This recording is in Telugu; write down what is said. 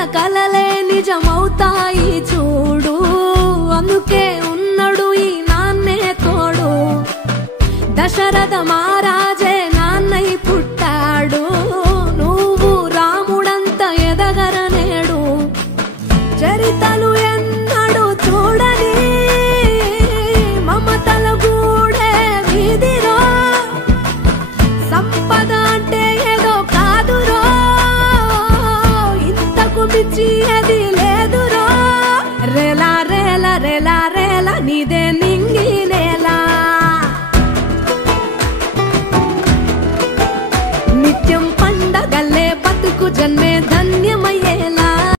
మన కలలే నిజమవుతాయి చూడు అందుకే ఉన్నాడు ఈ నాన్నే తోడు దశరథ మహారాజే నాన్నై పుట్టాడు నువ్వు రాముడంత ఎదగరనేడు చరితలు ఎన్నడు చూడని మమతల గూడే వీధిరో సంపద అంటే ఏదో కాదురో ఇంతకు మించి అది లేదురో రేలా రేలా రేలా రేలా నీదే